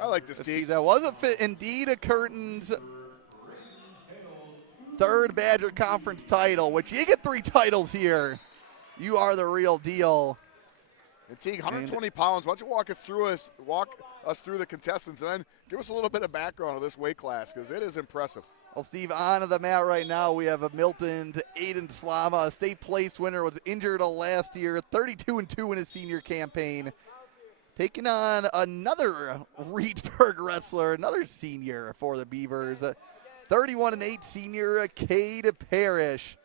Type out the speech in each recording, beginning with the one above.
I like this team. That was indeed a Curtin's third Badger Conference title, which you get 3 titles here. You are the real deal. And Teague, 120 pounds. Why don't you walk us through the contestants, and then give us a little bit of background of this weight class, because it is impressive. Well, Steve, on the mat right now, we have a Milton to Aiden Slama, a state place winner, was injured last year, 32-2 in his senior campaign. Taking on another Reedsburg wrestler, another senior for the Beavers, 31-8 senior Kade Parrish.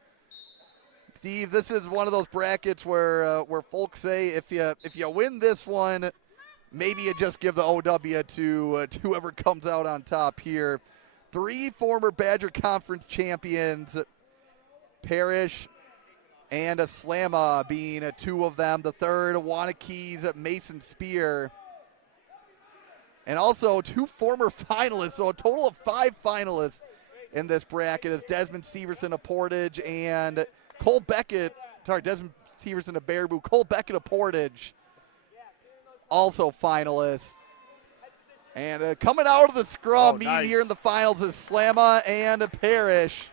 Steve, this is one of those brackets where folks say if you win this one, maybe you just give the OW to whoever comes out on top here. 3 former Badger Conference champions, Parrish and Slama being 2 of them. The third, Wanakee's Mason Spear. And also 2 former finalists, so a total of 5 finalists in this bracket is Desmond Severson of Portage and Cole Beckett. Sorry, Desmond Severson of Baraboo. Cole Beckett of Portage, also finalists. And coming out of the scrum, meeting here in the finals is Slama and Parrish.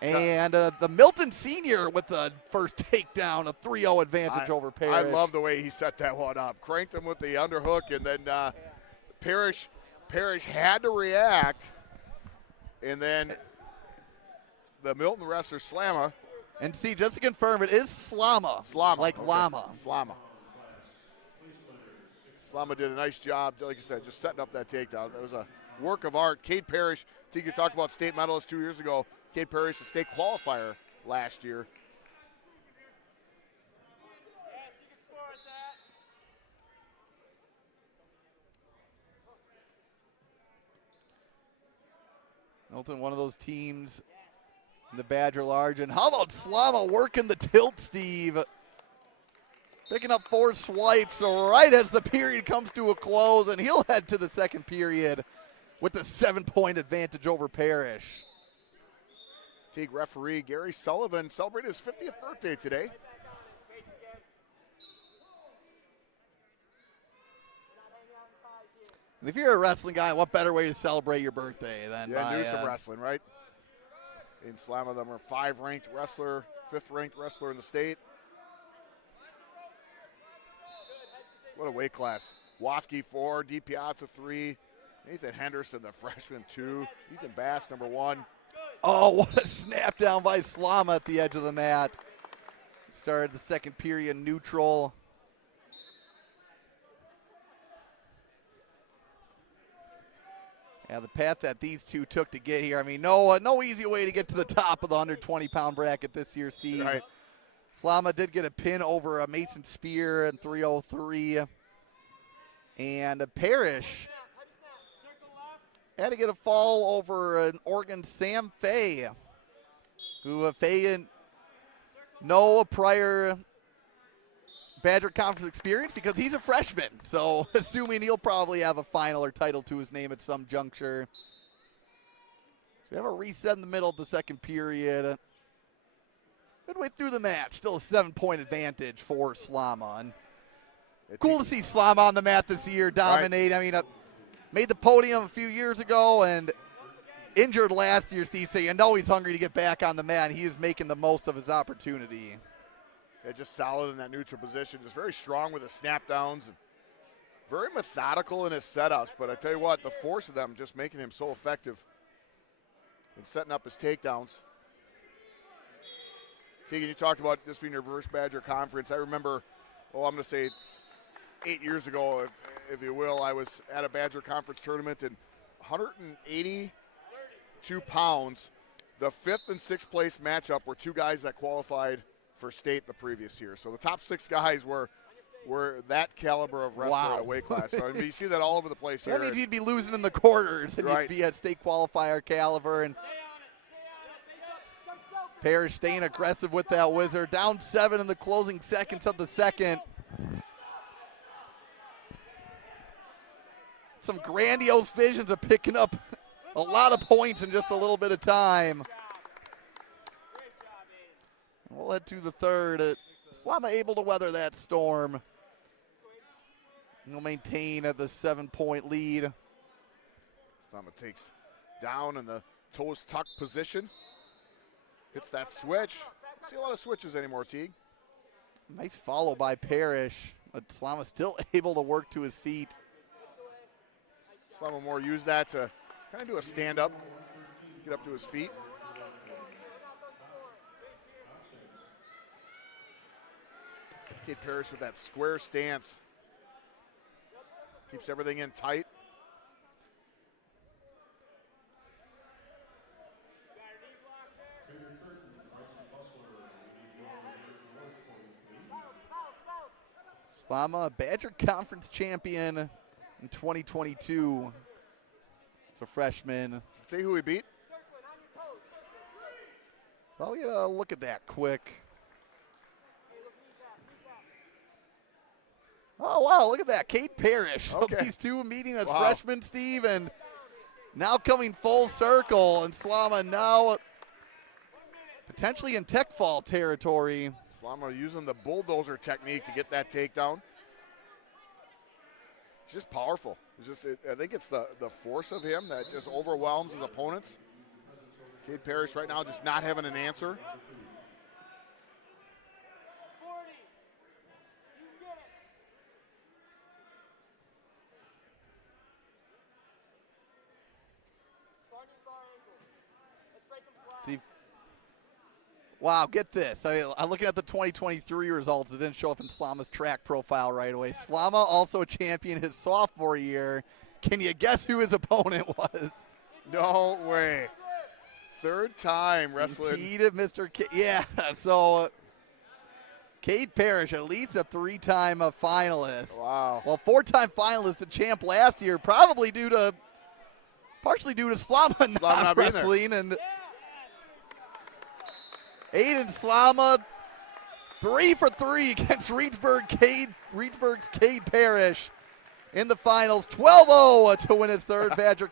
And the Milton senior with the first takedown, a 3-0 advantage over Parrish. I love the way he set that one up. Cranked him with the underhook, and then Parrish had to react. And then the Milton wrestler, Slama. And see, just to confirm, it is Slama. Slama. Like okay. llama. Slama. Slama did a nice job, like I said, just setting up that takedown. It was a work of art. Kade Parrish, I think you talked about state medalist 2 years ago. Kade Parrish, a state qualifier last year. Milton, one of those teams in the Badger Large. And how about Slama working the tilt, Steve? Picking up 4 swipes right as the period comes to a close, and he'll head to the second period with a 7-point advantage over Parrish. Teague referee Gary Sullivan celebrated his 50th birthday today. And if you're a wrestling guy, what better way to celebrate your birthday than do some wrestling, right? In Slama, the number 5 ranked wrestler, 5th ranked wrestler in the state. What a weight class. Wafke 4, D. Piazza 3, Nathan Henderson, the freshman 2, Ethan Bass, number 1. Oh, what a snap down by Slama at the edge of the mat. Started the second period neutral. Yeah, the path that these two took to get here. I mean, no easy way to get to the top of the 120-pound bracket this year, Steve. Right. Slama did get a pin over Mason Spear in 303. And Parrish had to get a fall over an Oregon Sam Fay, who Fay no prior Badger Conference experience because he's a freshman. So assuming he'll probably have a final or title to his name at some juncture. So we have a reset in the middle of the second period. Midway through the match, still a 7-point advantage for Slama. And cool to see Slama on the mat this year, dominate. Right. I mean, made the podium a few years ago and injured last year, Steve. So you know he's hungry to get back on the mat. And he is making the most of his opportunity. Yeah, just solid in that neutral position. Just very strong with his snap downs. And very methodical in his setups. But I tell you what, the force of them just making him so effective in setting up his takedowns. Tegan, you talked about this being your first Badger Conference. I remember, I'm going to say 8 years ago, if you will, I was at a Badger Conference tournament, and 182 pounds, the 5th and 6th place matchup were 2 guys that qualified for state the previous year. So the top 6 guys were that caliber of wrestler at a weight class. So I mean, you see that all over the place here. That means you'd be losing in the quarters, and right. You'd be at state qualifier caliber. And Parrish staying aggressive with that wizard. Down 7 in the closing seconds of the second. Some grandiose visions of picking up a lot of points in just a little bit of time. We'll head to the third. Slama able to weather that storm. He'll maintain at the 7-point lead. Slama takes down in the toes tucked position. Hits that switch. Don't see a lot of switches anymore, Teague. Nice follow by Parrish, but Slama still able to work to his feet. Slama more use that to kind of do a stand up, get up to his feet. Kade Parrish with that square stance. Keeps everything in tight. Slama, Badger Conference champion in 2022. It's a freshman. See who he beat? I'll get a look at that quick. Oh, wow, look at that. Kade Parrish. Okay. So these two meeting as Wow. freshmen, Steve, and now coming full circle. And Slama now potentially in tech fall territory. Slama using the bulldozer technique to get that takedown. It's just powerful. It's just, I think it's the force of him that just overwhelms his opponents. Kade Parrish right now just not having an answer. Steve. Wow, get this. I mean, I'm looking at the 2023 results. It didn't show up in Slama's track profile right away. Slama also a champion his sophomore year. Can you guess who his opponent was? No way. Third time wrestling. Repeated Mr. Yeah, so Kade Parrish, at least a 3-time finalist. Wow. Well, 4-time finalist, the champ last year, partially due to Slama not being there. wrestling. And Aiden Slama, 3 for 3 against Reedsburg's Kade Parrish in the finals. 12-0 to win his third Badger